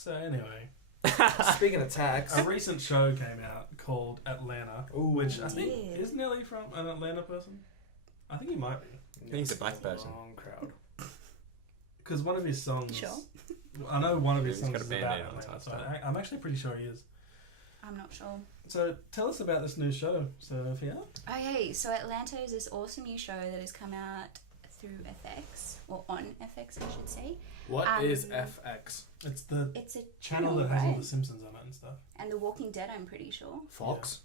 So anyway, Speaking of tax, a recent show came out called Atlanta, which I think is Nelly from an Atlanta person. I think he might be. I think he's a black person. Wrong crowd. Because one of his songs, Sure. I know one of his He's songs got a is Band-Aid about on his Atlanta, so outside. I'm actually pretty sure he is. I'm not sure. So tell us about this new show, Sophia. Okay, so Atlanta is this awesome new show that has come out through FX, or on FX, I should say. What is FX? It's It's a channel that has all the Simpsons on it and stuff. And The Walking Dead, I'm pretty sure. Fox?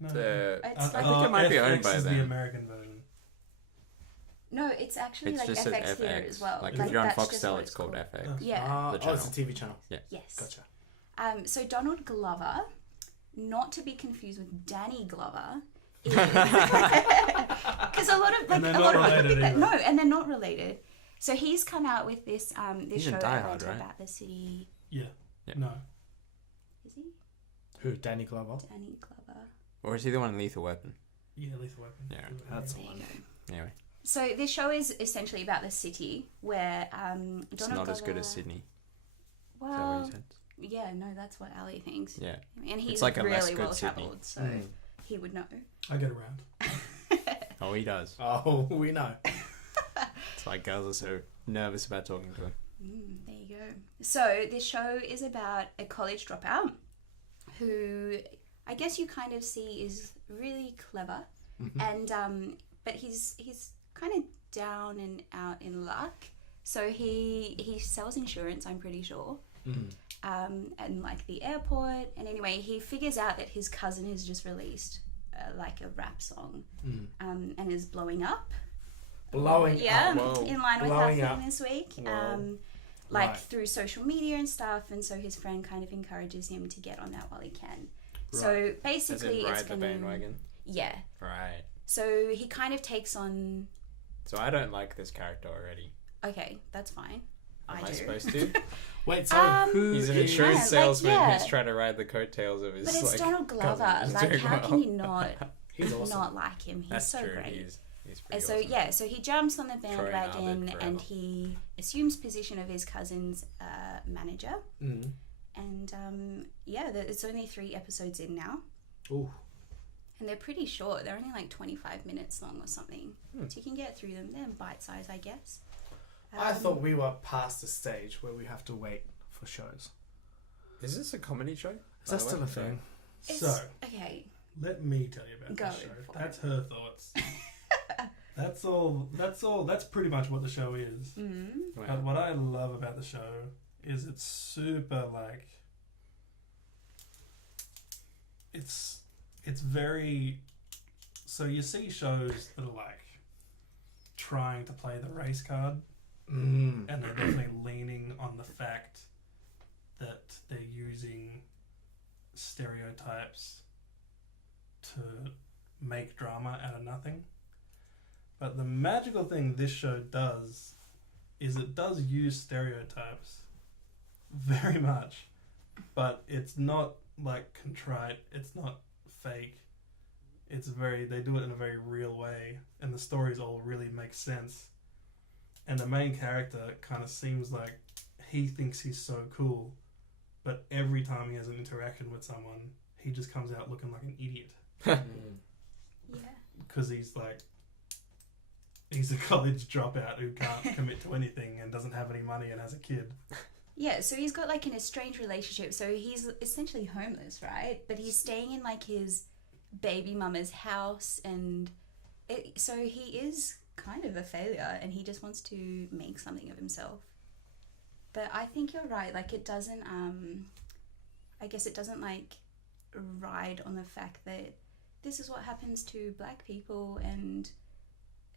No, It's I think it might be owned FX by is them. the American version. No, it's actually It's like just FX says Theatre FX. as well. Like if you're on that's just Foxtel, what it's called FX. Oh. Yeah. The It's a channel. TV channel. Yes. Gotcha. So Donald Glover, not to be confused with Danny Glover, is because a lot of And like they're a lot not of related either. no, and they're not related. So he's come out with this He's show in Die Hard, Atlanta right? about the city. Yeah. Yeah. No. Is he Who? Danny Glover? Danny Glover? Or is he the one in Lethal Weapon? Yeah, Lethal Weapon. Yeah. That's There you go. Anyway, So this show is essentially about the city where it's Donald not Glover, as good as Sydney. Is that what Well, you said? yeah, no, that's what Ali thinks. Yeah. And he's like a less really good well Sydney. travelled, so he would know. I get around. Oh, he does. Oh, we know. It's like girls are so nervous about talking to him. There you go. So this show is about a college dropout who I guess you kind of see is really clever, and but he's kind of down and out in luck. So he sells insurance, I'm pretty sure, and like the airport. And anyway, he figures out that his cousin has just released like a rap song, and is blowing up. Blowing Yeah, up. Whoa. in line with Blowing our thing up. this week. Whoa. Like Right. through social media and stuff, and so his friend kind of encourages him to get on that while he can. So As in basically, ride it's the gonna bandwagon. yeah. Right. So he kind of takes on. So I don't like this character already. Okay, that's fine. Am I do. supposed to? Wait, so Um, who He's an is- insurance like, salesman yeah. who's trying to ride the coattails of his But it's like Donald Glover. cousin who's Like, doing how well. can you not He's awesome. not like him? He's That's so true. great. He's pretty And so awesome. yeah, so he jumps on the Troy and bandwagon Albert and forever. he assumes position of his cousin's manager. Mm. And it's only 3 episodes in now. Ooh. And they're pretty short. They're only like 25 minutes long or something. So you can get through them. They're bite size, I guess. I thought we were past the stage where we have to wait for shows. Is this a comedy show? Is that still a thing? It's, So okay. let me tell you about Go this show. for That's her thoughts. That's all. That's pretty much what the show is. Wow. But what I love about the show is it's super like. It's very. So you see shows that are like trying to play the race card, Mm. and they're definitely leaning on the fact that they're using stereotypes to make drama out of nothing. But the magical thing this show does is it does use stereotypes very much, but it's not like contrite, it's not fake. They do it in a very real way, and the stories all really make sense. And the main character kind of seems like he thinks he's so cool, but every time he has an interaction with someone, he just comes out looking like an idiot. Yeah. Because he's a college dropout who can't commit to anything and doesn't have any money and has a kid. Yeah, so he's got like an estranged relationship. So he's essentially homeless, right? But he's staying in like his baby mama's house, and so he is kind of a failure, and he just wants to make something of himself. But I think you're right. Like it doesn't. I guess it doesn't like ride on the fact that this is what happens to black people, and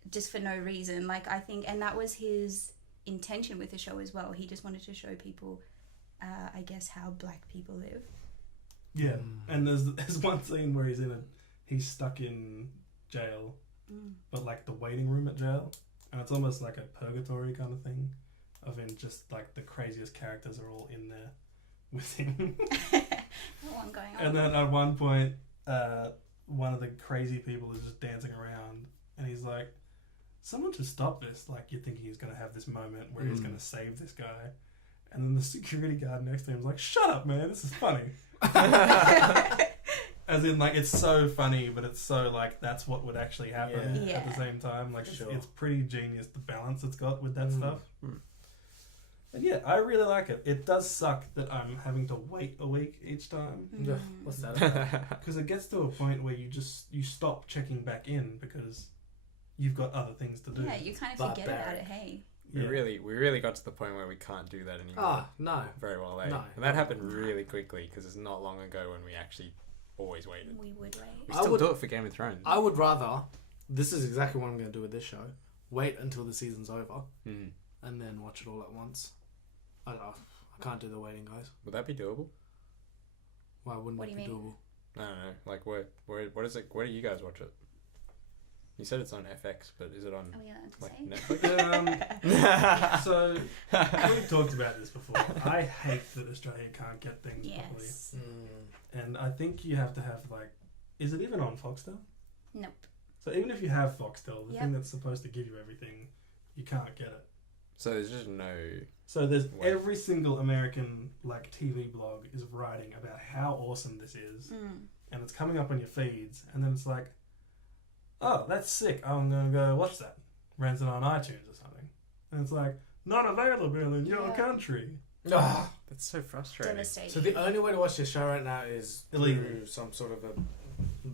just for no reason. Like I think, and that was his intention with the show as well. He just wanted to show people, I guess, how black people live. Yeah, and there's one scene where he's stuck in jail, but like the waiting room at jail, and it's almost like a purgatory kind of thing, of in just like the craziest characters are all in there with him. One going on. And then at one point, one of the crazy people is just dancing around, and he's like, "Someone should stop this!" Like you're thinking he's gonna have this moment where he's gonna save this guy, And then the security guard next to him is like, "Shut up, man! This is funny." As in, like, it's so funny, but it's so like that's what would actually happen Yeah. at the same time. Like, Sure. it's pretty genius the balance it's got with that stuff. Mm. But yeah, I really like it. It does suck that I'm having to wait a week each time Yeah, what's that about? because it gets to a point where you stop checking back in because you've got other things to do. Yeah, you kind of forget about Barbaric. it, hey. We Yeah. really got to the point where we can't do that anymore. Ah, no. Very well, No. And that happened really quickly because it's not long ago when we actually always waited. We would wait. We I still would- do it for Game of Thrones. I would rather, this is exactly what I'm going to do with this show, wait until the season's over Mm. and then watch it all at once. I can't do the waiting, guys. Would that be doable? Why wouldn't What it do be you mean? doable? I don't know. Like, what is it? Where do you guys watch it? You said it's on FX, but is it on Are we allowed to like say? Netflix? So we've talked about this before. I hate that Australia can't get things properly, Yes. and I think you have to have like, is it even on Foxtel? Nope. So even if you have Foxtel, the Yep. thing that's supposed to give you everything, you can't get it. So there's just no. So there's Wait. every single American like TV blog is writing about how awesome this is, and it's coming up on your feeds, and then it's like, oh, that's sick. I'm gonna go watch that. Rents it on iTunes or something, and it's like not available in your Yeah. country. Ah. That's so frustrating. Devastating. So the only way to watch this show right now is Illegally. through some sort of a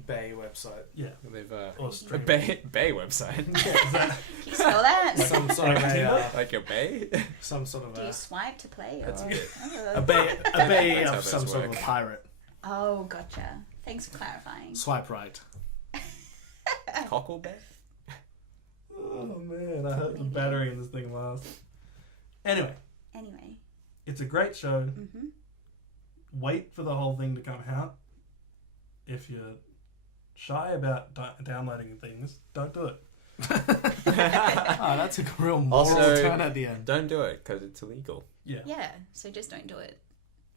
Bay website. Yeah, They've or a stream. Bay website. Yeah, is that- Can you spell that? Some sort of a, Like your Bay. some sort of Do you a, swipe to play? That's or... it. a Bay, a Bay That's how of some those sort of work. a pirate. Oh, gotcha. Thanks for clarifying. Swipe right. Cockle Bay. Oh man, I hope the battery in this thing lasts. Anyway, Anyway. it's a great show. Mm-hmm. Wait for the whole thing to come out. If you're shy about downloading things, don't do it. Oh, that's a real moral Also- turn at the end. Don't do it because it's illegal. Yeah. Yeah, so just don't do it.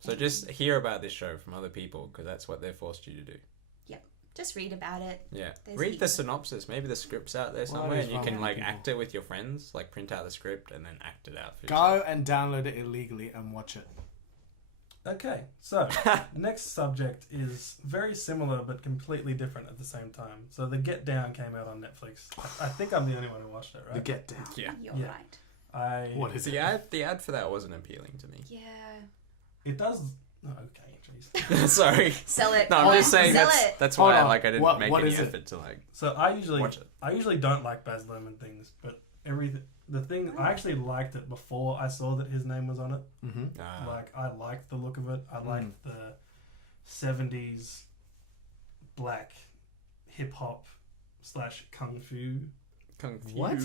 So just hear about this show from other people because that's what they've forced you to do. Just read about it. Yeah. There's Read the heaps. synopsis. Maybe the script's out there Well, somewhere that and is you fun can with like people. act it with your friends. Like print out the script and then act it out for Go and download it illegally and watch it. Okay, so next subject is very similar but completely different at the same time. So The Get Down came out on Netflix. I think I'm the only one who watched it, The right? Get Down. Yeah. You're Yeah. right. What is The it? ad for that wasn't appealing to me. Yeah. It does. Oh, okay, jeez. Sorry. Sell it. No, I'm Paul. just saying Sell that's it. that's Hold why on. I didn't What- make what any is it? effort to like So I watch it. usually don't like Baz Luhrmann things, but the thing I actually liked it before I saw that his name was on it. Mm-hmm. Like I liked the look of it. I liked the 70s black hip hop / kung fu. Kung Fu. What?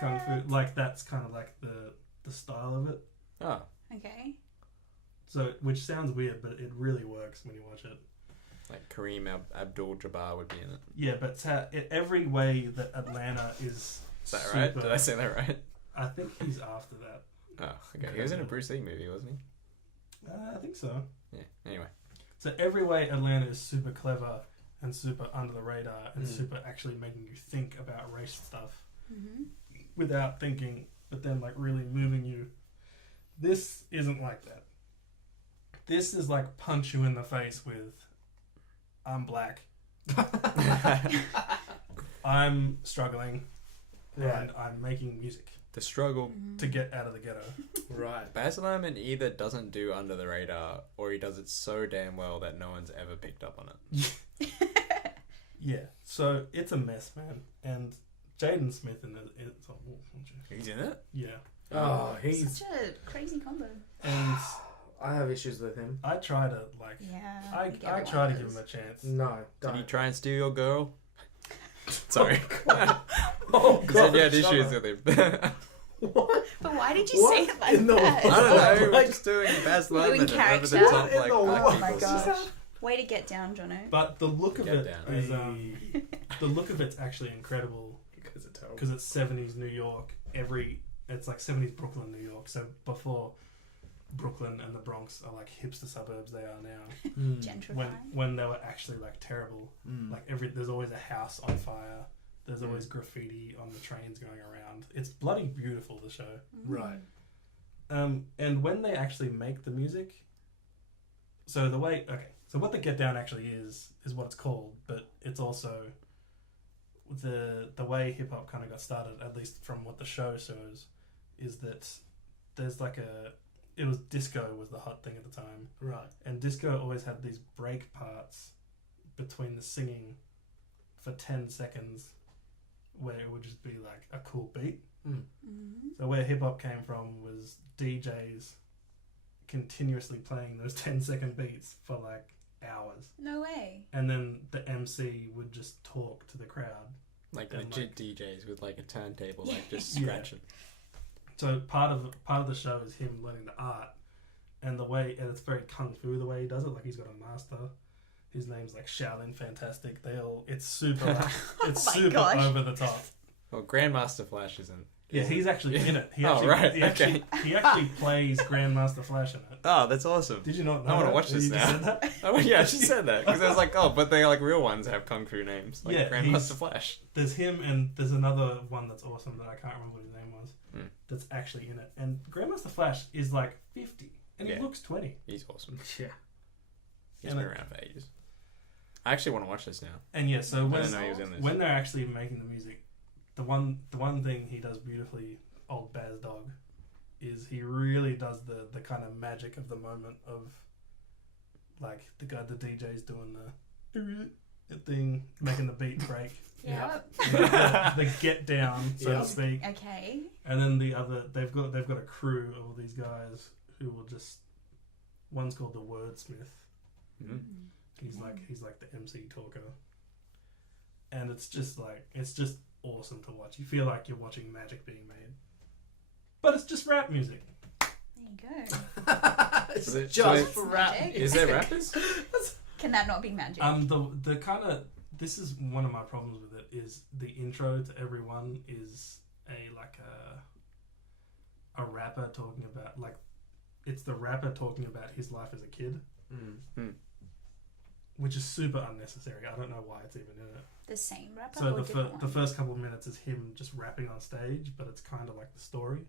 Kung fu, like that's kind of like the style of it. Oh, Okay. So, which sounds weird, but it really works when you watch it. like Kareem Abdul-Jabbar would be in it. Yeah, but every way that Atlanta is. Is that right? super- Did I say that right? I think he's after that. Oh, okay. He was in a Bruce Lee movie, wasn't he? I think so. Yeah. Anyway. So every way Atlanta is super clever and super under the radar and Mm. super actually making you think about race stuff Mm-hmm. without thinking, but then like really moving you. This isn't like that. This is like punch you in the face with, I'm black, I'm struggling, Right. and I'm making music The struggle. to get out of the ghetto. Right. Baz Luhrmann either doesn't do Under the Radar or he does it so damn well that no one's ever picked up on it. Yeah, so it's a mess, man. And Jaden Smith in it's He's in it? yeah, Oh, he's. Such a crazy combo. and I have issues with him. I try to like, Yeah. I think I everyone try to does. give him a chance. No, Did he don't. try and steal your girl? Sorry. Oh, You said you had shut issues up. with him. What? But why did you What say it like in the that? I don't know. Like- We're just doing Baz Doing Luhrmann and character? over the top In like the black what? Oh my people. gosh. Way to get down, Jono. But the look of Get it down. is the look of it's actually incredible Because it's terrible. because it's 70s New York. It's like 70s Brooklyn, New York. So before Brooklyn and the Bronx are like hipster suburbs they are now. Mm. Gentrifying. When they were actually like terrible. Mm. Like there's always a house on fire. There's always graffiti on the trains going around. It's bloody beautiful, the show. Right. And when they actually make the music, so what the Get Down actually is what it's called, but it's also the way hip hop kind of got started, at least from what the show shows, is that there's it was disco was the hot thing at the time, Right. and disco always had these break parts between the singing for 10 seconds where it would just be like a cool beat. So where hip hop came from was DJs continuously playing those 10-second beats for like hours, No way. and then the MC would just talk to the crowd. Like And, legit DJs with like a turntable, like just Yeah. scratching. So part of the show is him learning the art, and it's very kung fu the way he does it. Like he's got a master. His name's like Shaolin Fantastic. It's super it's Oh my super gosh. over the top. Well, Grandmaster Flash isn't. Yeah, he's actually in it. He Oh, actually, right, he actually, okay. he actually plays Grandmaster Flash in it. Oh, that's awesome. Did you not know I want to that? watch this You just now. said that? Oh yeah, she said that because I was like, oh, but they like real ones have kung fu names, like Yeah, Grandmaster Flash. There's him, and there's another one that's awesome that I can't remember what his name was. That's actually in it. And Grandmaster Flash is like 50, and he Yeah. looks 20. He's awesome. Yeah. He's And been around for ages. I actually want to watch this now. And yeah, so I didn't know he was in this. when they're actually making the music, the one thing he does beautifully, old Baz Dog, is he really does the kind of magic of the moment of like the DJ's doing the thing, making the beat break. Yep. the get down, so Yeah. to speak. Okay. And then they've got a crew of all these guys who will just, one's called the Wordsmith. Mhm. He's like the MC talker, and it's just awesome to watch. You feel like you're watching magic being made, but it's just rap music. There you go. It's So just it's for rap. magic. Is there rappers? Can that not be magic? The kind of, this is one of my problems with it, is the intro to everyone is a rapper talking about, like, it's the rapper talking about his life as a kid, which is super unnecessary. I don't know why it's even in it. The same rapper So or different the one? first couple of minutes is him just rapping on stage, but it's kind of like the story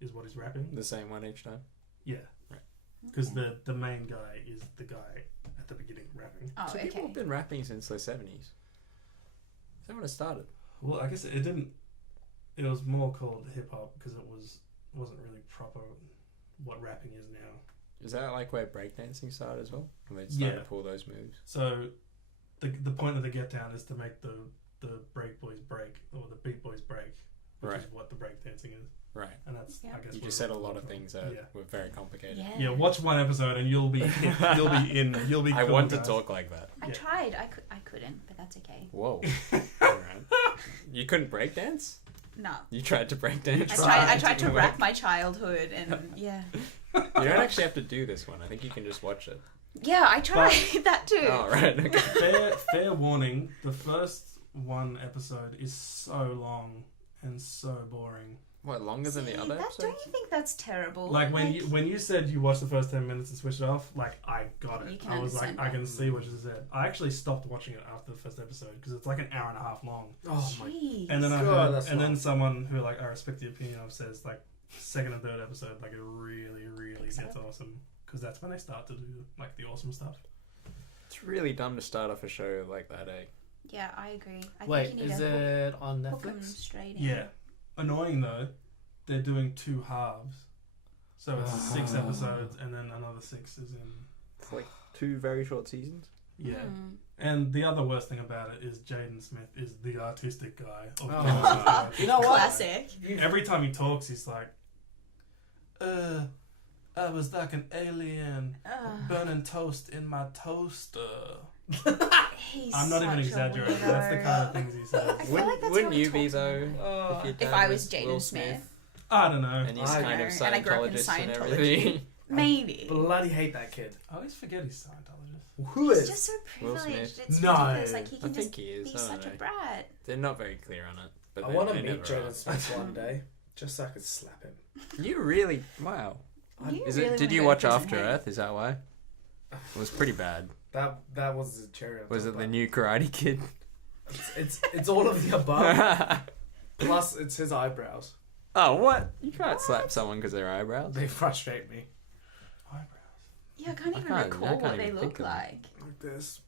is what he's rapping. The same one each time. Yeah, Right. because the main guy is the guy at the beginning rapping. Oh, So people okay. have been rapping since the 70s. Is that when it started? Well, I guess it didn't. It was more called hip hop because wasn't really proper what rapping is now. Is that like where breakdancing started as well? When they started Yeah. to pull those moves? So the point of the get down is to make the break boys break, or the beat boys break, which Right. is what the break dancing is, Right. and that's Yeah. I guess You where just it said a comes lot of from. things that Yeah. were very complicated. Yeah. Yeah, watch one episode and you'll be you'll be. I cool, want to guys. talk like that. I Yeah. tried. I couldn't, but that's okay. Whoa. Alright. You couldn't breakdance? No. You tried to breakdance? I tried to Didn't rap work. my childhood, and yeah. You don't actually have to do this one. I think you can just watch it. Yeah, I tried that too. Oh, right. Okay. Fair warning, the first one episode is so long and so boring. What, longer than the See, other Don't episodes? you think that's terrible? Like when you said you watched the first 10 minutes and switched it off, like I got it. You can I was like, understand I can that. see what you said. I actually stopped watching it after the first episode because it's like an hour and a half long. Oh my. Jeez. And then God, that's then long. someone who like I respect the opinion of says like second and third episode like it really Picks gets up. awesome because that's when they start to do like the awesome stuff. It's really dumb to start off a show like that, eh? Yeah, I agree. I Wait, think you need is to it on hook 'em Netflix? straight in. Yeah, annoying though. They're doing 2 halves, so it's 6 episodes and then another 6 is in. It's like 2 very short seasons. Yeah. Hmm. And the other worst thing about it is Jaden Smith is the artistic guy. Of Oh. the You know what? Classic. Every time he talks, he's like, I was like an alien burning toast in my toaster. He's I'm not even such a exaggerating. weirdo. That's the kind of things he says. I feel Wouldn't, like that's wouldn't how we you be talk though? Oh. Your If dad I was Will Jaden Smith. I don't know. And he's I kind of know, and I grew up in Scientologist and Scientology. everything. Maybe. Bloody hate that kid. I always forget he's Scientologist. Who He's is? just so Will privileged. Smith. It's No. ridiculous. Like he I can think just he is. be I don't such a know. brat. They're not very clear on it. But I they- want to they meet never are. Jaden Smith one day, just so I could slap him. You really? Wow. You Is really it? Did wanna you go watch to prison, After hey? Earth? Is that why? It was pretty bad. That was the cherry. on Was top, it the but new Karate Kid? It's all of the above. Plus, it's his eyebrows. Oh, what? You can't slap someone because their eyebrows. They frustrate me. Eyebrows. Yeah, I can't I even can't- I recall can't what they even look think of them. like. Like this.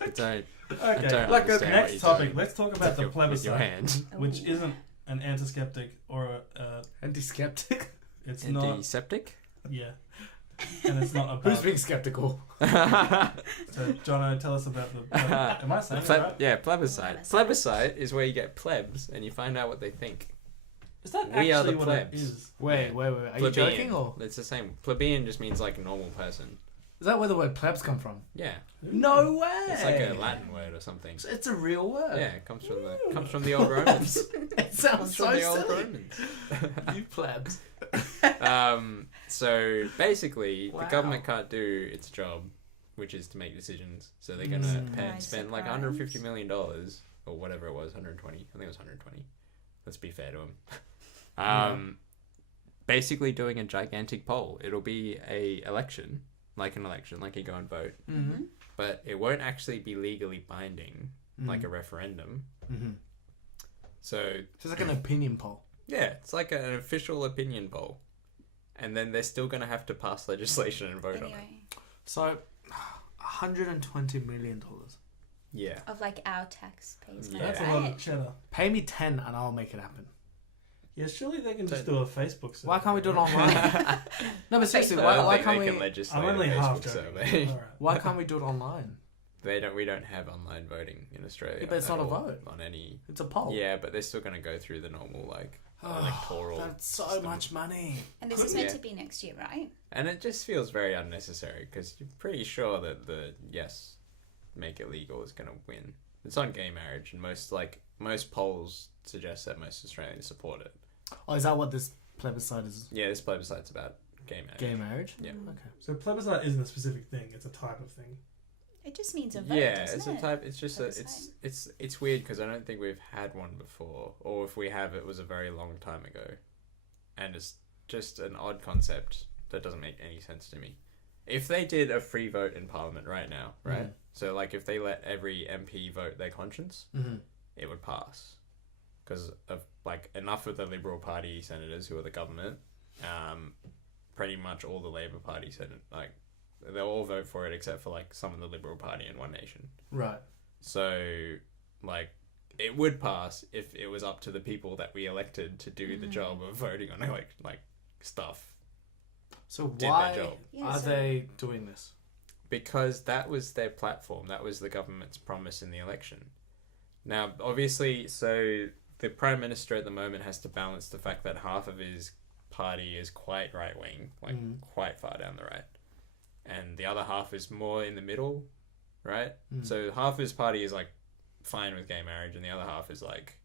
I don't Okay. Like a understand what Next you're topic. doing Let's talk about the with your plebiscite, hand. which Ooh. isn't an anti-skeptic or Anti-skeptic. it's not. Antiseptic? Yeah. And it's not Who's about. being skeptical? So, Jono, tell us about the. Am I saying it right? Yeah, plebiscite. Plebiscite. Plebiscite is where you get plebs and you find out what they think. Is that We are actually the what plebs. it is? Wait. Are you Plebeian. joking or It's the same. Plebeian just means like a normal person. is that where the word plebs come from? Yeah, No way. it's like a Latin word or something. It's a real word. Yeah, it comes from the old Romans. It sounds Comes so from the old silly. Romans. You plebs. So basically, the Wow. government can't do its job, which is to make decisions. So they're gonna Surprise, spend like surprise. $150 million or whatever it was, 120. I think it was 120. Let's be fair to them. Basically doing a gigantic poll. It'll be a election, like an election, like you go and vote, Mm-hmm. but it won't actually be legally binding, like a referendum. Mm-hmm. So So it's like an opinion poll. yeah, it's like an official opinion poll. And then they're still going to have to pass legislation and vote on it. Anyway, So, $120 million. Yeah. of like our taxpayers' money, Yeah. That's a lot right? of cheddar. Pay me 10 and I'll make it happen. Yeah, surely they can just do a Facebook survey. Why can't we do it online? No, but seriously, I why don't think can't they we? can legislate I'm only a half Facebook joking. survey. Alright. Why can't we do it online? We don't have online voting in Australia. Yeah, but it's at not a all vote. on any. It's a poll. Yeah, but they're still going to go through the normal like electoral. That's so system. much money. And this is meant Yeah. to be next year, right? And it just feels very unnecessary because you're pretty sure that the yes, make it legal is going to win. It's on gay marriage, and most polls suggest that most Australians support it. Oh, is that what this plebiscite is? Yeah, this plebiscite's about gay marriage. Gay marriage? Yeah. Okay. So plebiscite isn't a specific thing; it's a type of thing. It just means a vote, Yeah, doesn't it's it? a type. It's just Plebiscite. it's weird because I don't think we've had one before, or if we have, it was a very long time ago, and it's just an odd concept that doesn't make any sense to me. If they did a free vote in Parliament right now, right? So like if they let every MP vote their conscience, Mm-hmm. it would pass because of like enough of the Liberal Party senators who are the government, pretty much all the Labor Party they'll all vote for it except for like some of the Liberal Party in One Nation. Right. So like it would pass if it was up to the people that we elected to do the job of voting on like stuff, So did why their job. Yeah, are so- they doing this? Because that was their platform. That was the government's promise in the election. Now, obviously, so the Prime Minister at the moment has to balance the fact that half of his party is quite right-wing, like quite far down the right. And the other half is more in the middle, right? So half of his party is like fine with gay marriage and the other half is like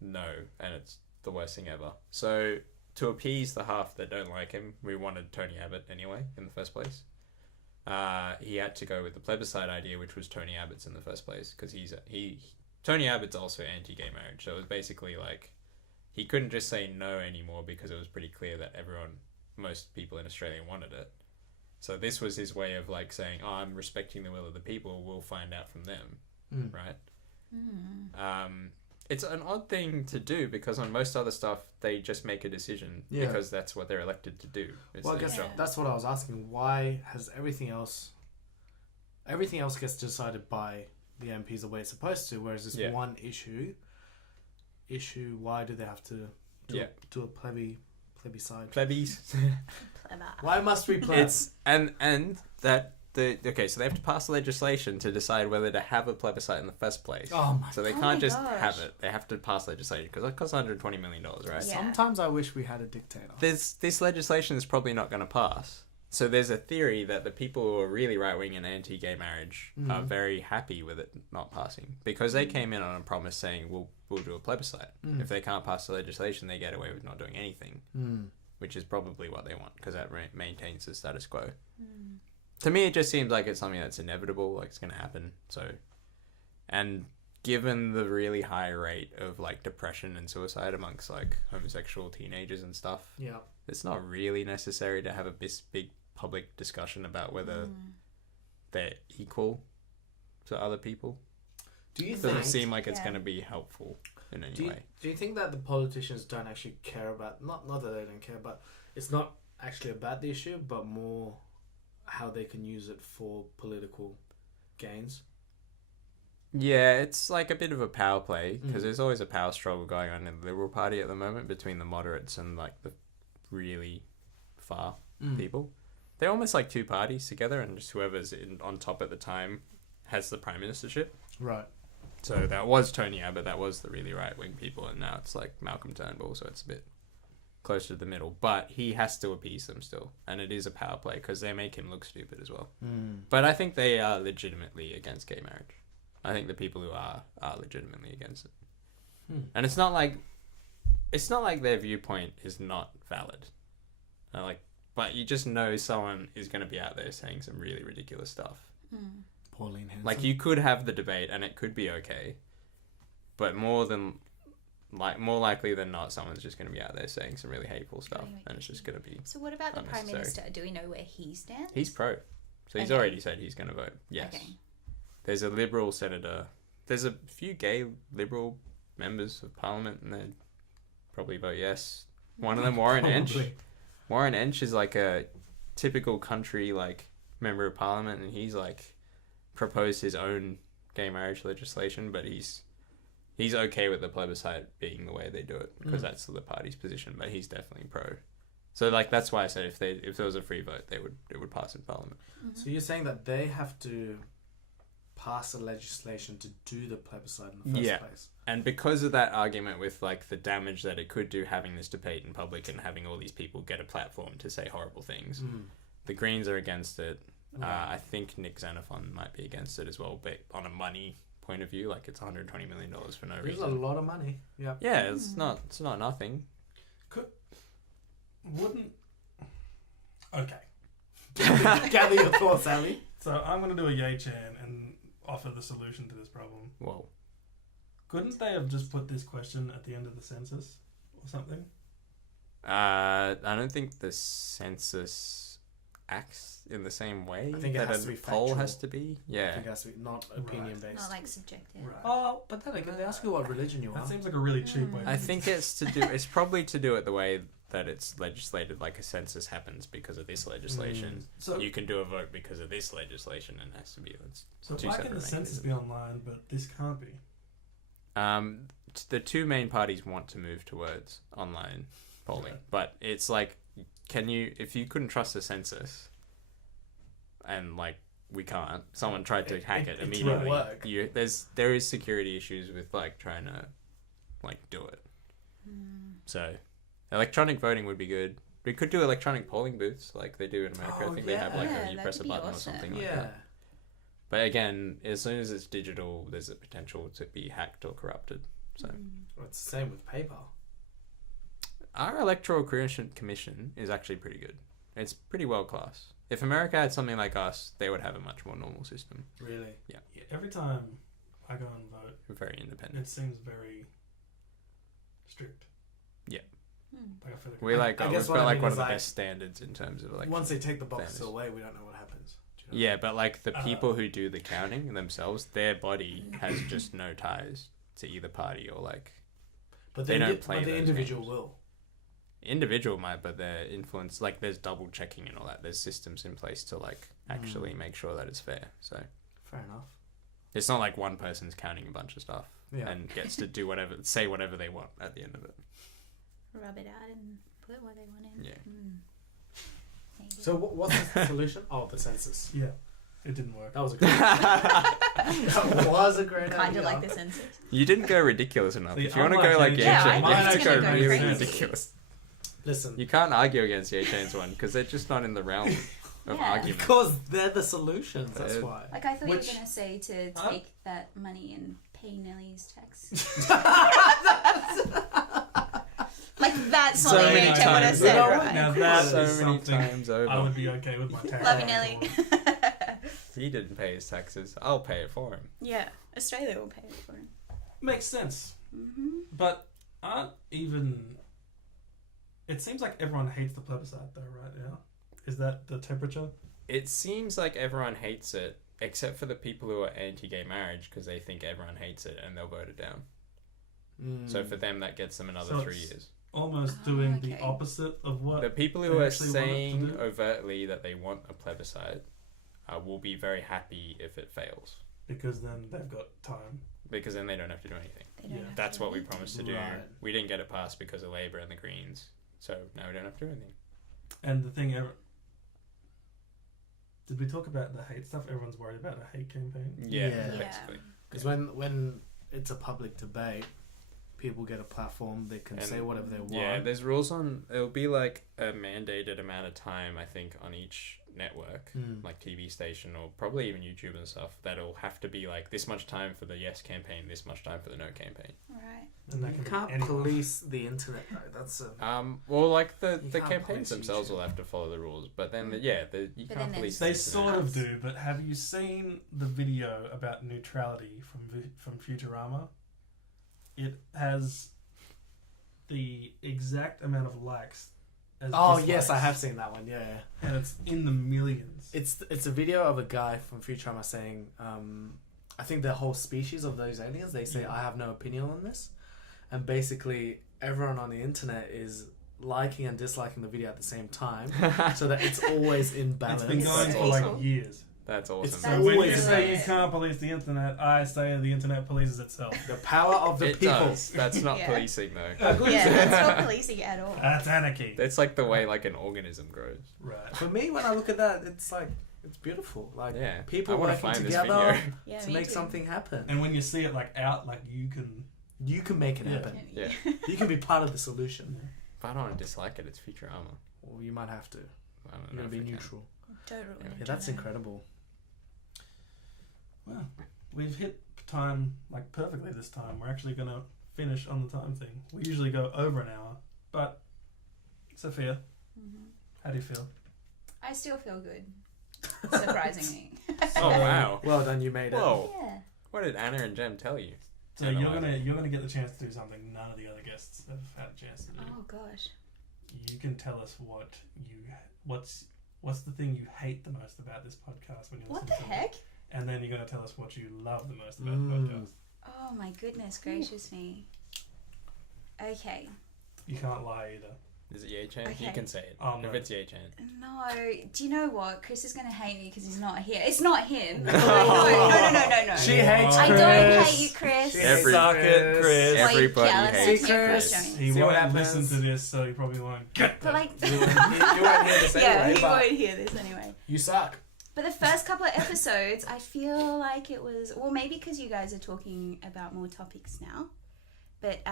no, and it's the worst thing ever. So to appease the half that don't like him, we wanted Tony Abbott anyway in the first place. He had to go with the plebiscite idea, which was Tony Abbott's in the first place, because Tony Abbott's also anti-gay marriage. So it was basically like he couldn't just say no anymore because it was pretty clear that most people in Australia wanted it. So this was his way of like saying, "Oh, I'm respecting the will of the people. We'll find out from them," right? It's an odd thing to do because on most other stuff they just make a decision because that's what they're elected to do. It's Well, I their guess job. that's what I was asking. Why has everything else gets decided by the MPs the way it's supposed to, whereas this one issue, why do they have to do a plebiscite? Plebbies. Why must we pleb? It's and that so they have to pass legislation to decide whether to have a plebiscite in the first place. Oh my! So they Oh can't my just gosh. have it. They have to pass legislation because it costs $120 million, right? Yeah. Sometimes I wish we had a dictator. This legislation is probably not going to pass. So there's a theory that the people who are really right-wing and anti-gay marriage are very happy with it not passing because they came in on a promise saying we'll do a plebiscite. If they can't pass the legislation, they get away with not doing anything, which is probably what they want because that maintains the status quo. To me, it just seems like it's something that's inevitable, like it's going to happen. So, and given the really high rate of like depression and suicide amongst like homosexual teenagers and stuff, Yeah. it's not really necessary to have a big public discussion about whether they're equal to other people. Do you It doesn't think? seem like it's Yeah. going to be helpful. in any way. Do you think that the politicians don't actually care about, not that they don't care, but it's not actually about the issue, but more how they can use it for political gains? Yeah, it's like a bit of a power play because there's always a power struggle going on in the Liberal Party at the moment between the moderates and like the really far people. They're almost like two parties together, and just whoever's on top at the time has the prime ministership. Right. So that was Tony Abbott, that was the really right-wing people, and now it's like Malcolm Turnbull, so it's a bit closer to the middle. But he has to appease them still, and it is a power play because they make him look stupid as well. But I think they are legitimately against gay marriage. I think the people who are legitimately against it. And it's not like their viewpoint is not valid. But you just know someone is going to be out there saying some really ridiculous stuff. Pauline Hanson. Like, you could have the debate and it could be okay, but more likely than not, someone's just going to be out there saying some really hateful stuff, and it's just going to be. So what about the Prime unnecessary. Minister? Do we know where he stands? He's pro, so he's Okay. already said he's going to vote yes. Okay. There's a Liberal senator. There's a few gay Liberal members of Parliament, and they'd probably vote yes. One of them, Warren Ench. Probably. Warren Ench is like a typical country like member of Parliament, and he's like proposed his own gay marriage legislation, but he's okay with the plebiscite being the way they do it because that's the party's position. But he's definitely pro. So like that's why I said if there was a free vote, it would pass in Parliament. So you're saying that they have to pass a legislation to do the plebiscite in the first place? And because of that argument with like the damage that it could do having this debate in public and having all these people get a platform to say horrible things, the Greens are against it. I think Nick Xenophon might be against it as well, but on a money point of view, like it's $120 million for no There's reason. a lot of money. Yeah. Yeah, it's not nothing. Okay. Gather your thoughts, Ali. So I'm going to do a yay chan and offer the solution to this problem. Whoa. Couldn't they have just put this question at the end of the census or something? I don't think the census acts in the same way I think it that has a to be poll factual. has to be. I Yeah. think it has to be not opinion based. Not like subjective. Right. Oh, but then again, they ask you what religion you are. That seems like a really cheap way. I think it's probably to do it the way that it's legislated, like a census happens because of this legislation. So You can do a vote because of this legislation, and it has to be. So two why can separate the census mechanisms. be online, but this can't be? The two main parties want to move towards online polling, Okay. but it's like, if you couldn't trust the census, and like we can't, someone tried to hack it It immediately. won't work. There is security issues with like trying to like do it. So electronic voting would be good. We could do electronic polling booths like they do in America. Oh, I think they have like yeah, you that press a would be button or awesome. something like Yeah. that. But again, as soon as it's digital, there's a potential to be hacked or corrupted. So Well, it's the same with paper. our electoral commission is actually pretty good. It's pretty world class. If America had something like us, they would have a much more normal system. Really? Yeah, every time I go and vote, We're very independent. it seems very strict. Yeah. Like I feel like We like I we've guess got what I like mean one is, of the like, best standards in terms of like. Once they take the boxes fairness. away, we don't know what happens. Do you know? Yeah, but like the people who do the counting themselves, their body has just no ties to either party or like But they the, don't play but the those individual games. will. individual might, but their influence, like there's double checking and all that. There's systems in place to like actually make sure that it's fair. So Fair enough. it's not like one person's counting a bunch of stuff Yeah. and gets to do whatever, say whatever they want at the end of it. Rub it out and put what they want in. Yeah. Maybe. So what's the solution? Oh, the census. yeah, it didn't work. That was a great. That was a great Kind idea. of like the census. You didn't go ridiculous enough. See, If you want to I'm go like like Yay Yay Yeah, Chain, I you was have to go gonna go really crazy. ridiculous. Listen, You can't argue against Yay Chain's one because they're just not in the realm of Yeah. argument. because they're the solutions. That's They're- why. Like I thought Which- you were gonna say to Huh? take that money and pay Nellie's tax. Like that's So something many you would have times said, over. right? Now that So is many something times over. I would be okay with my tax. Love you, return Nelly. for. He didn't pay his taxes. I'll pay it for him. Yeah, Australia will pay it for him. Makes sense, Mm-hmm. but aren't even. It seems like everyone hates the plebiscite, though, right now. Is that the temperature? It seems like everyone hates it, except for the people who are anti-gay marriage because they think everyone hates it and they'll vote it down. So for them, that gets them another So 3 it's- years. Almost doing okay. the opposite of what The people they who are actually want it to saying do. overtly that they want a plebiscite will be very happy if it fails, because then they've got time. because then they don't have to do anything. They don't Yeah. have to That's do what we anything. promised to do. Right. We didn't get it passed because of Labour and the Greens, so now we don't have to do anything. And the thing ever. Did we talk about the hate stuff? Everyone's worried about a hate campaign. Yeah, Yeah. basically. Because when it's a public debate, people get a platform. They can And- say whatever they want. Yeah, there's rules on. It'll be like a mandated amount of time, I think, on each network, like TV station or probably even YouTube and stuff. That'll have to be like this much time for the yes campaign, this much time for the no campaign. Right. And that You can be can't anyone. police the internet though. That's a Well, like the You can't campaigns police themselves YouTube. will have to follow the rules, but then you But can't then police. They the sort internet. of do, but have you seen the video about neutrality from Futurama? It has the exact amount of likes as Oh dislikes, yes, I have seen that one. Yeah, and it's in the millions. it's a video of a guy from Futurama saying, I think the whole species of those aliens. They say, Yeah. "I have no opinion on this," and basically everyone on the internet is liking and disliking the video at the same time, so that it's always in balance. It's been going That's for awesome. like years. That's awesome. It's So That's when you always say you brilliant. can't police the internet, I say the internet polices itself. The power of the It people. does. That's not Yeah. policing though. Yeah, that's not policing at all. That's anarchy. That's like the way like an organism grows. Right. For me, when I look at that, it's like it's beautiful. Like Yeah. people I wanna working find this together video. Yeah, to me make too. something happen. And when you see it like out, like you can. You can make it Yeah. happen. Yeah. You can be part of the solution. If I don't want to dislike it, it's Futurama. Or you might have to. I don't You're know gonna if be I can. neutral. Totally. Yeah, that's incredible. Well, we've hit time like perfectly this time. We're actually going to finish on the time thing. We usually go over an hour, but Sophia, how do you feel? I still feel good. Surprisingly. Oh wow! Well done, you made it. Whoa! Yeah. What did Anna and Jem tell you? So Yeah, you're gonna get the chance to do something none of the other guests have had a chance to do. Oh gosh. You can tell us what's the thing you hate the most about this podcast when you What listen the to heck? it, and then you're gonna tell us what you love the most about the Mm. podcast. Oh my goodness gracious me. Okay. You can't lie either. Is it Ye Chan? You Okay. can say it. Oh, no. If it's Ye Chan. No. Do you know what? Chris is going to hate me because he's not here. It's not him. No. She hates I Chris. don't hate you, Chris. She Every- hates Suck it, Chris. Wait, Everybody yeah, let's hates not hear Chris. Chris. He See what won't happens. listen to this, so he probably won't get But like, You weren't here this yeah, anyway, he but won't hear this anyway. you suck. But the first couple of episodes, I feel like it was, well, maybe because you guys are talking about more topics now, but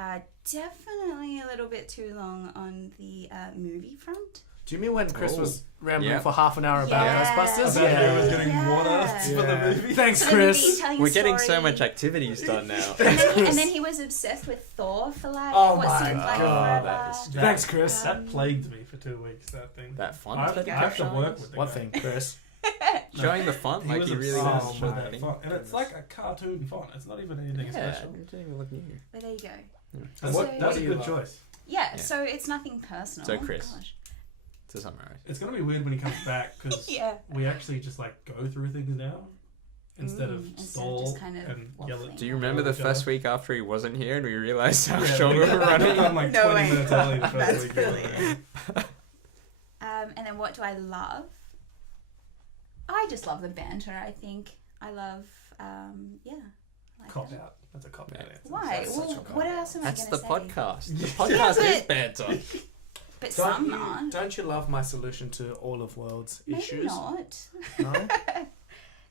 definitely a little bit too long on the movie front. Do you mean when Chris Oh. was rambling Yeah. for half an hour about Yeah. Ghostbusters? About Yeah. who was getting Yeah. water for the Yeah. movie. Thanks, So the movie Chris. telling We're getting so story. much activities done now. And then he was obsessed with Thor for like Oh what my seemed like God. forever. That is- Thanks, Chris. That plagued me for 2 weeks. That thing. That font I that he have kept to showing work us? with the What guy. thing, Chris? Showing the font like was he really obsessed was. Oh with my that font, and it's like a cartoon font. It's not even anything Yeah, special. it didn't even look new. But there you go. And So- that's what a do you good love? choice. Yeah, Yeah. so it's nothing personal. So, Chris. Gosh. To summarize. It's gonna be weird when he comes back because Yeah. we actually just like go through things now instead of Instead of stall just kind of and yell waffling. at. Do you remember the each other. first week after he wasn't here and we realised how Yeah, short we were running? I'm like No 20 way. minutes early the first That's week. brilliant. And then what do I love? I just love the banter, I think. I love, yeah. I like Cop that. out. That's a cop out answer. Why? That's Well, such a cop what out. else am I That's going the to say? podcast. The Yeah, podcast is but- banter. But some Don't aren't. don't you love my solution to all of world's Maybe issues? not. No?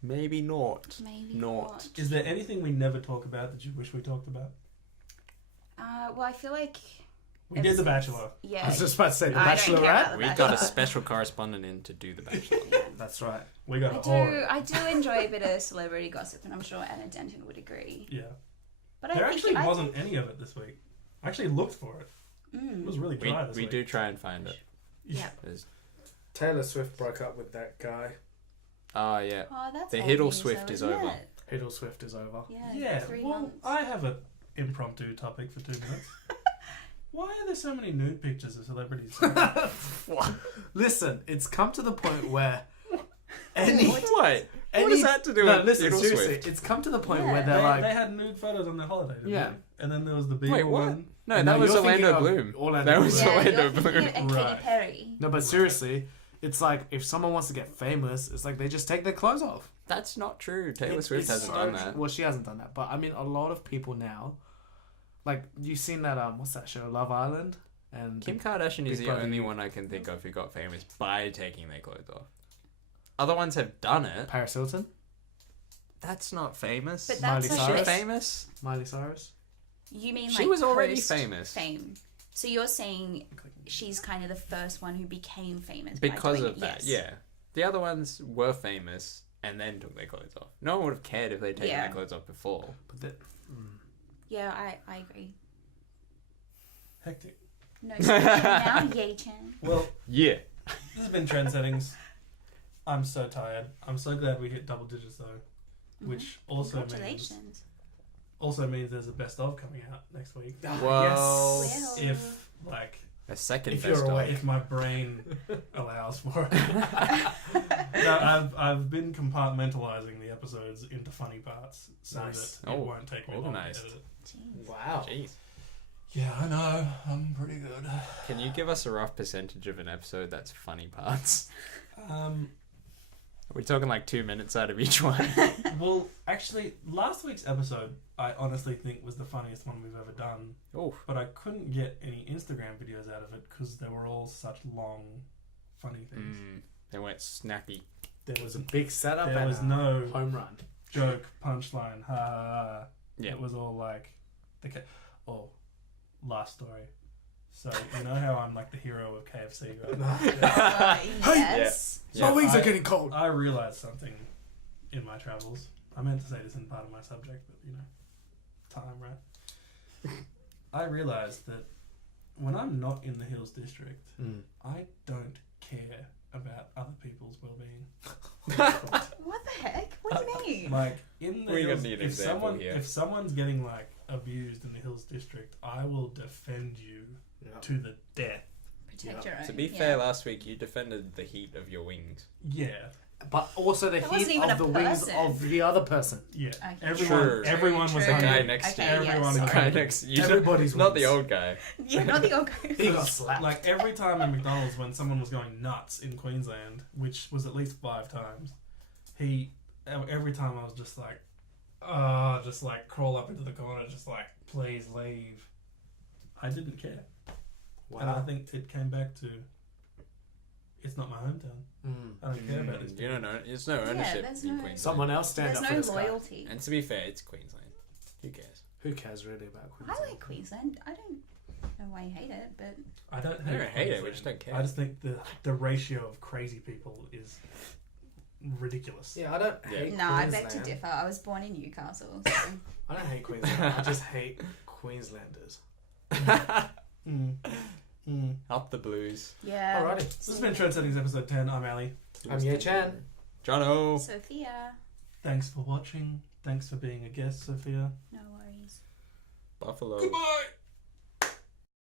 Maybe not. Maybe Not. not. Is there anything we never talk about that you wish we talked about? Well, I feel like, We did The Bachelor. yeah. I was just about to say The I don't care about Bachelorette. The We got a special correspondent in to do the Bachelor. That's right. We got I a do. horror. I do enjoy a bit of celebrity gossip, and I'm sure Anna Denton would agree. Yeah. But I There think actually I wasn't think- any of it this week. I actually looked for it. It was really We, dry this we week. do try and find it. Yeah. There's- Taylor Swift broke up with that guy. Oh, yeah. Oh, that's The old Hiddle news, Swift though, is isn't over. it? Hiddle Swift is over. Yeah. Yeah, 3 well, months. I have an impromptu topic for 2 minutes. Why are there so many nude pictures of celebrities? Listen, it's come to the point where any What? What does that to do No, with listen, Taylor seriously, Swift? it's come to the point Yeah. where they're like, they had nude photos on their holiday. Didn't Yeah. they? And then there was the big Wait, what? one. No, No, that was you're thinking Orlando of Bloom. Orlando That was Bloom. Yeah, Orlando you're thinking Bloom. of Katy Right. Perry. no, but seriously, it's like if someone wants to get famous, it's like they just take their clothes off. That's not true. Taylor It's- Swift it's hasn't so done tr- that. Well, she hasn't done that, but I mean, a lot of people now, like you've seen that what's that show, Love Island, and Kim Kardashian is Big the Brother only U. one I can think of who got famous by taking their clothes off. Other ones have done it. Paris Hilton, That's not famous. But Miley that's Is like she Cyrus? this- famous? Miley Cyrus. You mean She like was already post famous. Fame. So you're saying she's kind of the first one who became famous Because by doing of it. that, Yes. yeah. The other ones were famous and then took their clothes off. No one would have cared if they'd taken Yeah. their clothes off before. But the, Yeah, I agree. Hectic. No solution now, Yay Chan. Well, Yeah. this has been trend settings. I'm so tired. I'm so glad we hit double digits though, which Congratulations. also means there's a best of coming out next week. Well, Well, If like a second If best you're of. awake. if my brain allows for it. No, I've been compartmentalizing the episodes into funny parts so Nice. that it Oh, won't take me long to organised. edit it. Jeez. wow. Jeez. Yeah, I know. I'm pretty good. Can you give us a rough percentage of an episode that's funny parts? We're talking like 2 minutes out of each one. Well, actually, last week's episode I honestly think was the funniest one we've ever done. Oh, But I couldn't get any Instagram videos out of it because they were all such long, funny things. they weren't snappy. There It was was a big setup. there and was a no home run. joke, punchline, ha ha ha. Yeah. It was all like, last story. So you know how I'm like the hero of KFC, right? Yes. Yeah. My wings I- are getting cold. I realized something in my travels. I meant to say this in part of my subject, but time, right? I realized that when I'm not in the Hills District, I don't care about other people's well-being. What the heck? What do you mean? Like in the We're gonna Hills, need an if example here. someone's getting like abused in the Hills District, I will defend you to the death. Protect your own. To be yeah. fair, last week you defended the heat of your wings. Yeah, But also the That wasn't heat even of a the wings person. of the other person. yeah. Okay. True. Everyone was True. The guy hungry. next to Okay, you. Everyone yes. was The guy hungry. next to you. Everybody's Not the wings. old guy. Yeah, not the old He got slapped. Like every time at McDonald's when someone was going nuts in Queensland, which was at least 5 times, every time I was just like, just like crawl up into the corner, just like, please leave. I didn't care. And I think it came back to, it's not my hometown. I don't care about this. You don't know. There's no ownership there's in no- Queensland. Someone else stand There's up for no this guy. loyalty. And to be fair, it's Queensland. Who cares? Who cares really about I Queensland? like Queensland. I don't know why you hate it, but I don't I hate, don't hate it. We Queensland. just don't care. I just think the ratio of crazy people is ridiculous. Yeah, I don't Yeah. hate no, I beg to Queensland. differ. I was born in Newcastle, so I don't hate Queensland. I just hate Queenslanders. Up the blues. yeah. Alrighty. This has been Trend Settings episode 10. I'm Ali. I'm Ye Chan. Jono. Sophia, Thanks for watching. Thanks for being a guest, Sophia. no worries. Buffalo. Goodbye.